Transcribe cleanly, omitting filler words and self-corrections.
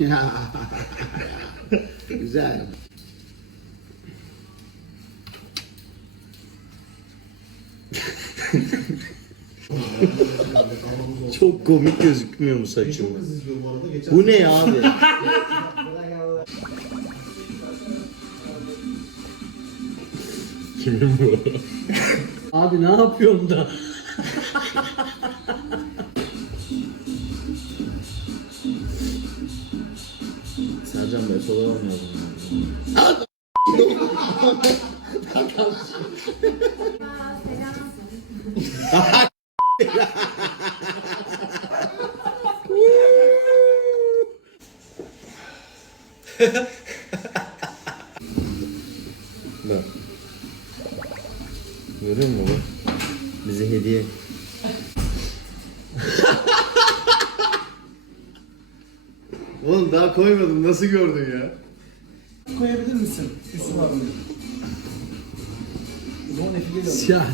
Ya. Güzel. Çok komik gözükmüyor mu saçım? Bu ne ya abi? Kimin bu? Abi ne yapıyorsun da? Sercan Bey sola olmayalım. Bak. Görüyor musun bak? Bize hediye. Oğlum daha koymadım. Nasıl gördün ya? Koyabilir misin? Yusuf abi. O zaman Efe'ye de Ya